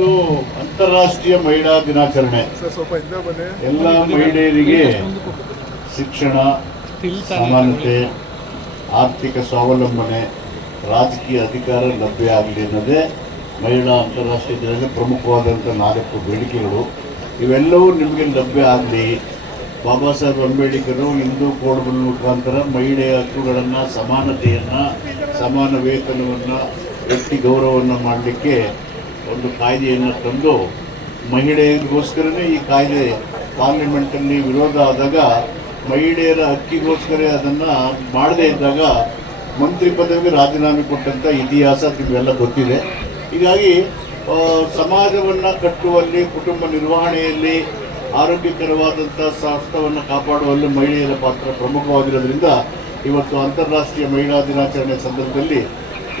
ಇವತ್ತು ಅಂತಾರಾಷ್ಟ್ರೀಯ ಮಹಿಳಾ ದಿನಾಚರಣೆ. ಎಲ್ಲ ಮಹಿಳೆಯರಿಗೆ ಶಿಕ್ಷಣ, ಸಮಾನತೆ, ಆರ್ಥಿಕ ಸ್ವಾವಲಂಬನೆ, ರಾಜಕೀಯ ಅಧಿಕಾರ ಲಭ್ಯ ಆಗಲಿ ಅನ್ನೋದೇ ಮಹಿಳಾ ಅಂತಾರಾಷ್ಟ್ರೀಯ ದಿನದ ಪ್ರಮುಖವಾದಂಥ 4 ಬೇಡಿಕೆಗಳು. ಇವೆಲ್ಲವೂ ನಿಮಗೆ ಲಭ್ಯ ಆಗಲಿ. ಬಾಬಾ ಸಾಹೇಬ್ ಅಂಬೇಡ್ಕರ್ ಹಿಂದೂ ಕೋಡ್ ಮುಖಾಂತರ ಮಹಿಳೆಯ ಹಕ್ಕುಗಳನ್ನು, ಸಮಾನತೆಯನ್ನು, ಸಮಾನ ವೇತನವನ್ನು, ವ್ಯಕ್ತಿ ಗೌರವವನ್ನು ಮಾಡಲಿಕ್ಕೆ ಒಂದು ಕಾಯ್ದೆಯನ್ನು ತಂದು ಮಹಿಳೆಯರಿಗೋಸ್ಕರನೇ ಈ ಕಾಯ್ದೆ ಪಾರ್ಲಿಮೆಂಟಲ್ಲಿ ವಿರೋಧ ಆದಾಗ ಮಹಿಳೆಯರ ಹಕ್ಕಿಗೋಸ್ಕರ ಅದನ್ನು ಮಾಡದೇ ಇದ್ದಾಗ ಮಂತ್ರಿ ಪದವಿಗೆ ರಾಜೀನಾಮೆ ಕೊಟ್ಟಂಥ ಇತಿಹಾಸ ನಿಮಗೆಲ್ಲ ಗೊತ್ತಿದೆ. ಹೀಗಾಗಿ ಸಮಾಜವನ್ನು ಕಟ್ಟುವಲ್ಲಿ, ಕುಟುಂಬ ನಿರ್ವಹಣೆಯಲ್ಲಿ, ಆರೋಗ್ಯಕರವಾದಂಥ ಸ್ವಾಸ್ಥ್ಯವನ್ನು ಕಾಪಾಡುವಲ್ಲಿ ಮಹಿಳೆಯರ ಪಾತ್ರ ಪ್ರಮುಖವಾಗಿರೋದ್ರಿಂದ ಇವತ್ತು ಅಂತಾರಾಷ್ಟ್ರೀಯ ಮಹಿಳಾ ದಿನಾಚರಣೆ ಸಂದರ್ಭದಲ್ಲಿ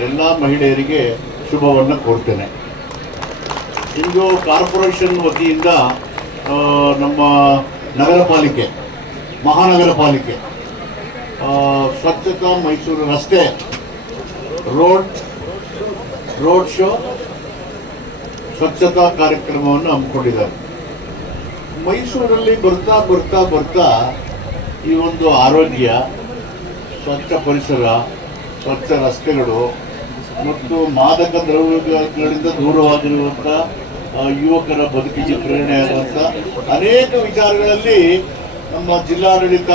ಎಲ್ಲ ಮಹಿಳೆಯರಿಗೆ ಶುಭವನ್ನು ಕೋರ್ತೇನೆ. ಇಂದು ಕಾರ್ಪೊರೇಷನ್ ವತಿಯಿಂದ ನಮ್ಮ ನಗರ ಪಾಲಿಕೆ, ಮಹಾನಗರ ಪಾಲಿಕೆ ಸ್ವಚ್ಛತಾ ಮೈಸೂರು ರಸ್ತೆ ರೋಡ್ ಶೋ ಸ್ವಚ್ಛತಾ ಕಾರ್ಯಕ್ರಮವನ್ನು ಹಮ್ಮಿಕೊಂಡಿದ್ದಾರೆ. ಮೈಸೂರಲ್ಲಿ ಬರ್ತಾ ಬರ್ತಾ ಬರ್ತಾ ಈ ಒಂದು ಆರೋಗ್ಯ, ಸ್ವಚ್ಛ ಪರಿಸರ, ಸ್ವಚ್ಛ ರಸ್ತೆಗಳು ಮತ್ತು ಮಾದಕ ದ್ರವ್ಯಗಳಿಂದ ದೂರವಾಗಿರುವಂಥ ಯುವಕರ ಬದುಕಿಗೆ ಪ್ರೇರಣೆಯಾದಂಥ ಅನೇಕ ವಿಚಾರಗಳಲ್ಲಿ ನಮ್ಮ ಜಿಲ್ಲಾಡಳಿತ,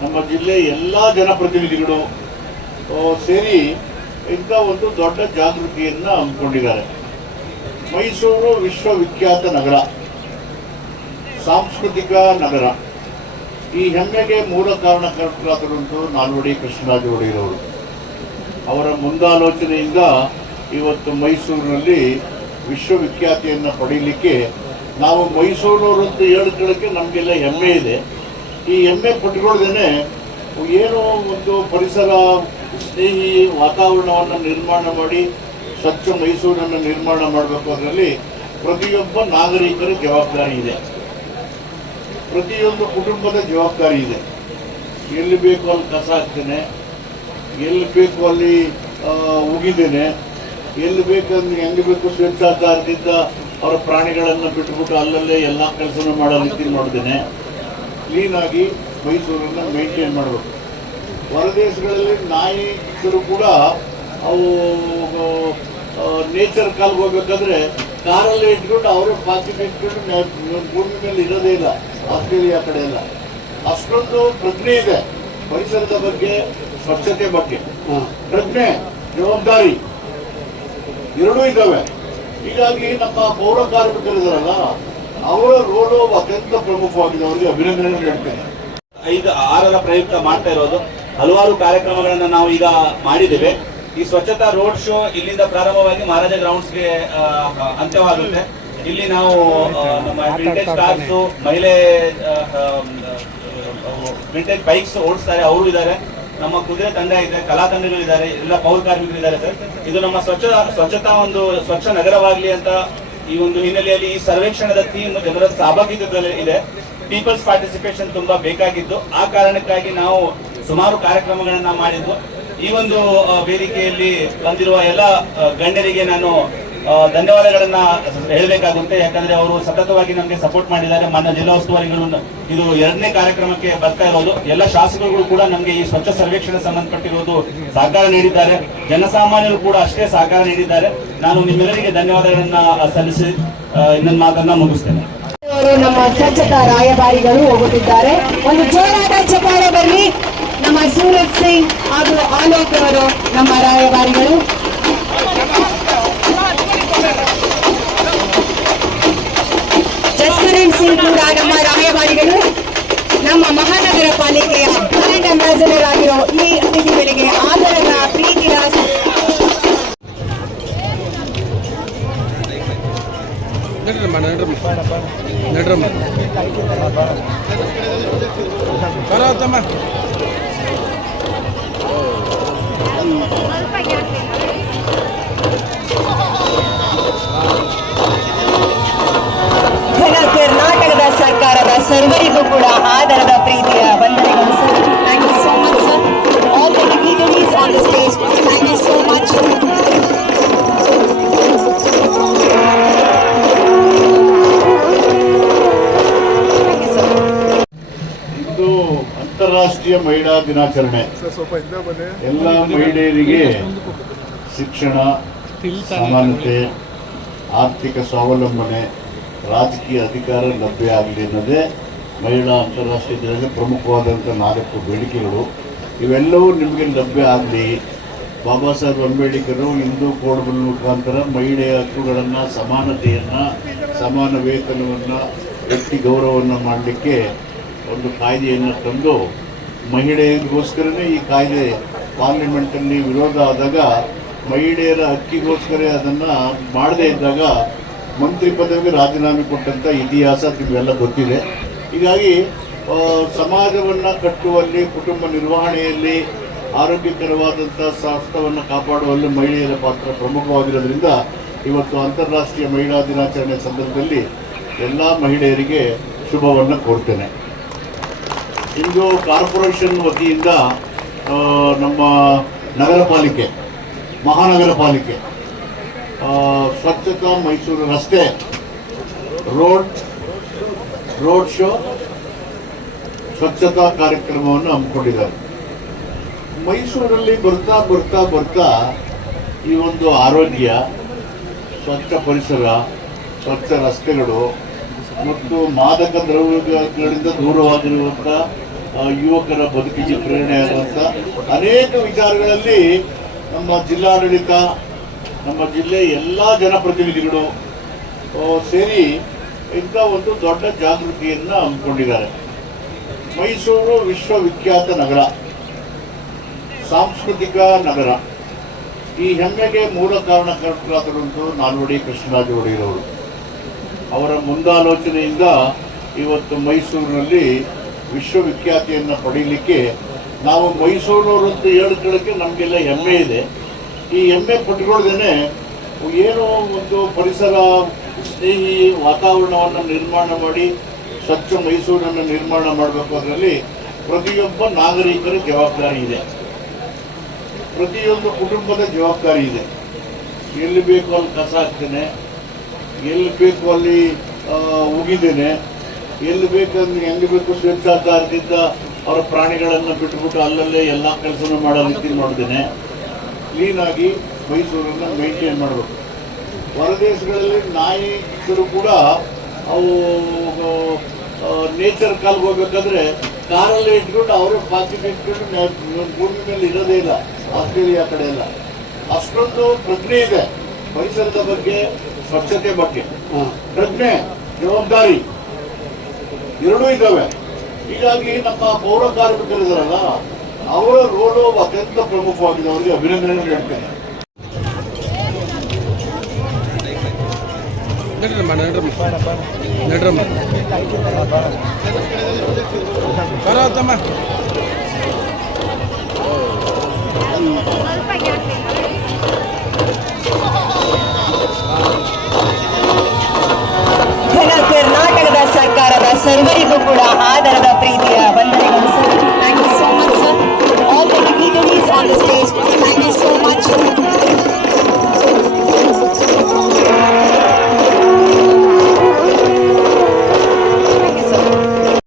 ನಮ್ಮ ಜಿಲ್ಲೆಯ ಎಲ್ಲ ಜನಪ್ರತಿನಿಧಿಗಳು ಸೇರಿ ಇಂಥ ಒಂದು ದೊಡ್ಡ ಜಾಗೃತಿಯನ್ನು ಹಮ್ಮಿಕೊಂಡಿದ್ದಾರೆ. ಮೈಸೂರು ವಿಶ್ವವಿಖ್ಯಾತ ನಗರ, ಸಾಂಸ್ಕೃತಿಕ ನಗರ. ಈ ಹೆಮ್ಮೆಗೆ ಮೂಲ ಕಾರಣಕರ್ತರಾದಂಥ ನಾಲ್ವಡಿ ಕೃಷ್ಣರಾಜ ಒಡೆಯರವರು. ಅವರ ಮುಂದಾಲೋಚನೆಯಿಂದ ಇವತ್ತು ಮೈಸೂರಿನಲ್ಲಿ ವಿಶ್ವವಿಖ್ಯಾತಿಯನ್ನು ಪಡೀಲಿಕ್ಕೆ ನಾವು ಮೈಸೂರವರು ಅಂತ ಹೇಳ್ಕೊಳ್ಳೋಕ್ಕೆ ನಮಗೆಲ್ಲ ಹೆಮ್ಮೆ ಇದೆ. ಈ ಹೆಮ್ಮೆ ಪಟ್ಕೊಳ್ಳದೇನೆ ಏನೋ ಒಂದು ಪರಿಸರ ಸ್ನೇಹಿ ವಾತಾವರಣವನ್ನು ನಿರ್ಮಾಣ ಮಾಡಿ ಸ್ವಚ್ಛ ಮೈಸೂರನ್ನು ನಿರ್ಮಾಣ ಮಾಡಬೇಕು. ಅದರಲ್ಲಿ ಪ್ರತಿಯೊಬ್ಬ ನಾಗರಿಕರ ಜವಾಬ್ದಾರಿ ಇದೆ, ಪ್ರತಿಯೊಂದು ಕುಟುಂಬದ ಜವಾಬ್ದಾರಿ ಇದೆ. ಎಲ್ಲಿ ಬೇಕು ಅಲ್ಲಿ ಕಸ ಹಾಕ್ತೇನೆ, ಎಲ್ಲಿ ಬೇಕು ಅಲ್ಲಿ ಉಗಿದೇನೆ, ಎಲ್ಲಿ ಬೇಕಂದ್ರೆ ಹೆಂಗೆ ಬೇಕು ಸ್ವೇಚ್ಛಾಚಾರದಿಂದ ಅವರ ಪ್ರಾಣಿಗಳನ್ನು ಬಿಟ್ಬಿಟ್ಟು ಅಲ್ಲಲ್ಲೇ ಎಲ್ಲ ಕೆಲಸನೂ ಮಾಡೋ ರೀತಿ ನೋಡ್ತೇನೆ. ಕ್ಲೀನಾಗಿ ಮೈಸೂರನ್ನು ಮೇಂಟೈನ್ ಮಾಡಬೇಕು. ಹೊರದೇಶಗಳಲ್ಲಿ ನಾಯಿಗಳು ಕೂಡ ಅವು ನೇಚರ್ ಕಾಲ್ಗೆ ಹೋಗ್ಬೇಕಾದ್ರೆ ಕಾರಲ್ಲಿ ಇಟ್ಕೊಂಡು ಅವರೇ ಪಾಕೆಟ್ ಇಟ್ಕೊಂಡು ಭೂಮಿ ಮೇಲೆ ಇರೋದೇ ಇಲ್ಲ. ಆಸ್ಟ್ರೇಲಿಯಾ ಕಡೆ ಎಲ್ಲ ಅಷ್ಟೊಂದು ಪ್ರಜ್ಞೆ ಇದೆ ಪರಿಸರದ ಬಗ್ಗೆ, ಸ್ವಚ್ಛತೆ ಬಗ್ಗೆ. ಪ್ರಜ್ಞೆ, ಜವಾಬ್ದಾರಿ ಎರಡೂ ಇದ್ದಾವೆ. ಹೀಗಾಗಿ ನಮ್ಮ ಪೌರ ಕಾರ್ಮಿಕರಿದಾರಲ್ಲ, ಅವರ ರೋಲು ಅತ್ಯಂತ ಪ್ರಮುಖವಾಗಿದೆ. ಅವರಿಗೆ ಅಭಿನಂದನೆ ಹೇಳ್ತೇನೆ. 5-6ರ ಪ್ರಯುಕ್ತ ಮಾಡ್ತಾ ಇರೋದು ಹಲವಾರು ಕಾರ್ಯಕ್ರಮಗಳನ್ನು ನಾವು ಈಗ ಮಾಡಿದ್ದೇವೆ. ಈ ಸ್ವಚ್ಛತಾ ರೋಡ್ ಶೋ ಇಲ್ಲಿಂದ ಪ್ರಾರಂಭವಾಗಿ ಮಹಾರಾಜ ಗ್ರೌಂಡ್ಸ್ಗೆ ಅಂತ್ಯವಾಗುತ್ತೆ. ಇಲ್ಲಿ ನಾವು ನಮ್ಮ ವಿಂಟೇಜ್ ಕಾರ್ಸ್, ಮಹಿಳೆ ವಿಂಟೇಜ್ ಬೈಕ್ಸ್ ಓಡಿಸ್ತಾರೆ, ಅವರು ಇದ್ದಾರೆ. ನಮ್ಮ ಕುದುರೆ ತಂಡ ಇದೆ, ಕಲಾ ತಂಡಗಳಿದ್ದಾರೆ, ಎಲ್ಲ ಪೌರ ಕಾರ್ಮಿಕರಿದ್ದಾರೆ ಸರ್. ಇದು ನಮ್ಮ ಸ್ವಚ್ಛತಾ ಒಂದು ಸ್ವಚ್ಛ ನಗರವಾಗಲಿ ಅಂತ ಈ ಒಂದು ಹಿನ್ನೆಲೆಯಲ್ಲಿ ಈ ಸರ್ವೇಕ್ಷಣದ ಥೀಮ್ ಜನರ ಸಹಭಾಗಿತ್ವದಲ್ಲಿ ಇದೆ. ಪೀಪಲ್ಸ್ ಪಾರ್ಟಿಸಿಪೇಷನ್ ತುಂಬಾ ಬೇಕಾಗಿದ್ದು, ಆ ಕಾರಣಕ್ಕಾಗಿ ನಾವು ಸುಮಾರು ಕಾರ್ಯಕ್ರಮಗಳನ್ನ ಮಾಡಿದ್ವು. ಈ ಒಂದು ವೇದಿಕೆಯಲ್ಲಿ ಬಂದಿರುವ ಎಲ್ಲ ಗಣ್ಯರಿಗೆ ನಾನು ಧನ್ಯವಾದಗಳನ್ನ ಹೇಳಬೇಕಾಗುತ್ತೆ. ಯಾಕಂದ್ರೆ ಅವರು ಸತತವಾಗಿ ನಮಗೆ ಸಪೋರ್ಟ್ ಮಾಡಿದ್ದಾರೆ. ಮಾನ್ಯ ಜಿಲ್ಲಾ ಉಸ್ತುವಾರಿಗಳು ಇದು 2ನೇ ಕಾರ್ಯಕ್ರಮಕ್ಕೆ ಬರ್ತಾ ಇರೋದು. ಎಲ್ಲ ಶಾಸಕರುಗಳು ಕೂಡ ನಮಗೆ ಈ ಸ್ವಚ್ಛ ಸರ್ವೇಕ್ಷಣೆ ಸಂಬಂಧಪಟ್ಟಿರೋದು ಸಹಕಾರ ನೀಡಿದ್ದಾರೆ. ಜನಸಾಮಾನ್ಯರು ಕೂಡ ಅಷ್ಟೇ ಸಹಕಾರ ನೀಡಿದ್ದಾರೆ. ನಾನು ನಿಮ್ಮೆಲ್ಲರಿಗೆ ಧನ್ಯವಾದಗಳನ್ನ ಸಲ್ಲಿಸಿ ನನ್ನ ಮಾತನ್ನ ಮುಗಿಸ್ತೇನೆ. ನಮ್ಮ ಸ್ವಚ್ಛತಾ ರಾಯಭಾರಿಗಳು ಹೋಗುತ್ತಿದ್ದಾರೆ. ಒಂದು ಜೋರಾದ ಚಪ್ಪಾಳೆ ಬರಲಿ. ನಮ್ಮ ಸೂರಜ್ ಸಿಂಗ್ ಹಾಗೂ ಆಲೋಕ್ ಅವರು ನಮ್ಮ ರಾಯಭಾರಿಗಳು. ಜಸ್ಕರಣ್ ಸಿಂಗ್ ಕೂಡ ನಮ್ಮ ರಾಯಭಾರಿಗಳು. ನಮ್ಮ ಮಹಾನಗರ ಪಾಲಿಕೆಯ ಬ್ರಾಂಡ್ ಅಂಬಾಸಿಡರ್ ಆಗಿರೋ ಈ ಅತಿಥಿಗಳಿಗೆ ಆದರದ ಪ್ರೀತಿಯ ಕರ್ನಾಟಕದ ಸರ್ಕಾರದ ಸರ್ವರಿಗೂ ಕೂಡ ಆದರದ ಪ್ರೀತಿಯ ವಂದನೆಗಳು sir. Thank you so much sir. All the dignitaries on the stage, thank you so much. ಅಂತಾರಾಷ್ಟ್ರೀಯ ಮಹಿಳಾ ದಿನಾಚರಣೆ ಎಲ್ಲ ಮಹಿಳೆಯರಿಗೆ ಶಿಕ್ಷಣ, ಸಮಾನತೆ, ಆರ್ಥಿಕ ಸ್ವಾವಲಂಬನೆ, ರಾಜಕೀಯ ಅಧಿಕಾರ ಲಭ್ಯ ಆಗಲಿ ಅನ್ನೋದೇ ಮಹಿಳಾ ಅಂತಾರಾಷ್ಟ್ರೀಯ ದಿನದ ಪ್ರಮುಖವಾದಂಥ 4 ಬೇಡಿಕೆಗಳು. ಇವೆಲ್ಲವೂ ನಿಮಗೆ ಲಭ್ಯ ಆಗಲಿ. ಬಾಬಾ ಸಾಹೇಬ್ ಅಂಬೇಡ್ಕರು ಹಿಂದೂ ಕೋಡ್ ಮುಖಾಂತರ ಮಹಿಳೆಯ ಹಕ್ಕುಗಳನ್ನು, ಸಮಾನತೆಯನ್ನು, ಸಮಾನ ವೇತನವನ್ನು, ವ್ಯಕ್ತಿ ಗೌರವವನ್ನು ಮಾಡಲಿಕ್ಕೆ ಒಂದು ಕಾಯ್ದೆಯನ್ನು ತಂದು ಮಹಿಳೆಯರಿಗೋಸ್ಕರನೇ ಈ ಕಾಯ್ದೆ ಪಾರ್ಲಿಮೆಂಟಲ್ಲಿ ವಿರೋಧ ಆದಾಗ ಮಹಿಳೆಯರ ಹಕ್ಕಿಗೋಸ್ಕರ ಅದನ್ನು ಮಾಡದೇ ಇದ್ದಾಗ ಮಂತ್ರಿ ಪದವಿಗೆ ರಾಜೀನಾಮೆ ಕೊಟ್ಟಂಥ ಇತಿಹಾಸ ನಿಮಗೆಲ್ಲ ಗೊತ್ತಿದೆ. ಹೀಗಾಗಿ ಸಮಾಜವನ್ನು ಕಟ್ಟುವಲ್ಲಿ, ಕುಟುಂಬ ನಿರ್ವಹಣೆಯಲ್ಲಿ, ಆರೋಗ್ಯಕರವಾದಂಥ ಸ್ವಾಸ್ಥ್ಯವನ್ನು ಕಾಪಾಡುವಲ್ಲಿ ಮಹಿಳೆಯರ ಪಾತ್ರ ಪ್ರಮುಖವಾಗಿರೋದ್ರಿಂದ ಇವತ್ತು ಅಂತಾರಾಷ್ಟ್ರೀಯ ಮಹಿಳಾ ದಿನಾಚರಣೆ ಸಂದರ್ಭದಲ್ಲಿ ಎಲ್ಲ ಮಹಿಳೆಯರಿಗೆ ಶುಭವನ್ನು ಕೋರ್ತೇನೆ. ಇಂದು ಕಾರ್ಪೊರೇಷನ್ ವತಿಯಿಂದ ನಮ್ಮ ನಗರ ಪಾಲಿಕೆ, ಮಹಾನಗರ ಪಾಲಿಕೆ ಸ್ವಚ್ಛತಾ ಮೈಸೂರು ರಸ್ತೆ ರೋಡ್ ಶೋ ಸ್ವಚ್ಛತಾ ಕಾರ್ಯಕ್ರಮವನ್ನು ಹಮ್ಮಿಕೊಂಡಿದ್ದಾರೆ. ಮೈಸೂರಲ್ಲಿ ಬರ್ತಾ ಬರ್ತಾ ಬರ್ತಾ ಈ ಒಂದು ಆರೋಗ್ಯ, ಸ್ವಚ್ಛ ಪರಿಸರ, ಸ್ವಚ್ಛ ರಸ್ತೆಗಳು ಮತ್ತು ಮಾದಕ ದ್ರವ್ಯಗಳಿಂದ ದೂರವಾಗಿರುವಂಥ ಯುವಕರ ಬದುಕಿಗೆ ಪ್ರೇರಣೆಯಾಗುವಂಥ ಅನೇಕ ವಿಚಾರಗಳಲ್ಲಿ ನಮ್ಮ ಜಿಲ್ಲಾಡಳಿತ, ನಮ್ಮ ಜಿಲ್ಲೆಯ ಎಲ್ಲ ಜನಪ್ರತಿನಿಧಿಗಳು ಸೇರಿ ಇಂಥ ಒಂದು ದೊಡ್ಡ ಜಾಗೃತಿಯನ್ನು ಹಮ್ಮಿಕೊಂಡಿದ್ದಾರೆ. ಮೈಸೂರು ವಿಶ್ವವಿಖ್ಯಾತ ನಗರ, ಸಾಂಸ್ಕೃತಿಕ ನಗರ. ಈ ಹೆಮ್ಮೆಗೆ ಮೂಲ ಕಾರಣಕರ್ತರಾದಂಥ ನಾಲ್ವಡಿ ಕೃಷ್ಣರಾಜ ಒಡೆಯರವರು. ಅವರ ಮುಂದಾಲೋಚನೆಯಿಂದ ಇವತ್ತು ಮೈಸೂರಿನಲ್ಲಿ ವಿಶ್ವವಿಖ್ಯಾತಿಯನ್ನು ಪಡೀಲಿಕ್ಕೆ ನಾವು ಮೈಸೂರಿನವರು ಅಂತ ಹೇಳ್ಕೊಳ್ಳೋಕ್ಕೆ ನಮಗೆಲ್ಲ ಹೆಮ್ಮೆ ಇದೆ. ಈ ಹೆಮ್ಮೆ ಪಟ್ಕೊಳ್ದೇನೆ ಏನೋ ಒಂದು ಪರಿಸರ ಸ್ನೇಹಿ ವಾತಾವರಣವನ್ನು ನಿರ್ಮಾಣ ಮಾಡಿ ಸ್ವಚ್ಛ ಮೈಸೂರನ್ನು ನಿರ್ಮಾಣ ಮಾಡಬೇಕು. ಅದರಲ್ಲಿ ಪ್ರತಿಯೊಬ್ಬ ನಾಗರಿಕರ ಜವಾಬ್ದಾರಿ ಇದೆ, ಪ್ರತಿಯೊಂದು ಕುಟುಂಬದ ಜವಾಬ್ದಾರಿ ಇದೆ. ಎಲ್ಲಿ ಬೇಕು ಅಲ್ಲಿ ಕಸ ಹಾಕ್ತೇನೆ, ಎಲ್ಲಿ ಬೇಕು ಅಲ್ಲಿ ಉಗಿದೇನೆ, ಎಲ್ಲಿ ಬೇಕಂದ್ರೆ ಹೆಂಗೆ ಬೇಕು ಸ್ವೇಚ್ಛಾಚಾರದಿಂದ ಅವರ ಪ್ರಾಣಿಗಳನ್ನು ಬಿಟ್ಟುಬಿಟ್ಟು ಅಲ್ಲಲ್ಲೇ ಎಲ್ಲ ಕೆಲಸನೂ ಮಾಡೋ ರೀತಿ ನೋಡ್ತೇನೆ. ಕ್ಲೀನಾಗಿ ಮೈಸೂರನ್ನು ಮೇಂಟೈನ್ ಮಾಡಬೇಕು. ಹೊರದೇಶಗಳಲ್ಲಿ ನಾಯಿಗಳು ಕೂಡ ಅವು ನೇಚರ್ ಕಾಲ್ಗೆ ಹೋಗ್ಬೇಕಾದ್ರೆ ಕಾರಲ್ಲಿ ಇಟ್ಕೊಂಡು ಅವರೇ ಪಾಕೆಟ್ ಇಟ್ಕೊಂಡು ಭೂಮಿ ಮೇಲೆ ಇರೋದೇ ಇಲ್ಲ. ಆಸ್ಟ್ರೇಲಿಯಾ ಕಡೆ ಎಲ್ಲ ಅಷ್ಟೊಂದು ಪ್ರಜ್ಞೆ ಇದೆ ಪರಿಸರದ ಬಗ್ಗೆ, ಸ್ವಚ್ಛತೆ ಬಗ್ಗೆ. ಪ್ರಜ್ಞೆ, ಜವಾಬ್ದಾರಿ ಎರಡೂ ಇದ್ದಾವೆ. ಹೀಗಾಗಿ ನಮ್ಮ ಪೌರ ಕಾರ್ಮಿಕರಿದ್ದಾರಲ್ಲ, ಅವರ ರೋಲು ಅತ್ಯಂತ ಪ್ರಮುಖವಾಗಿದೆ. ಅವರಿಗೆ ಅಭಿನಂದನೆ ಹೇಳ್ತೇನೆ. ಕರ್ನಾಟಕದ ಸರ್ಕಾರದ ಸರ್ವರಿಗೂ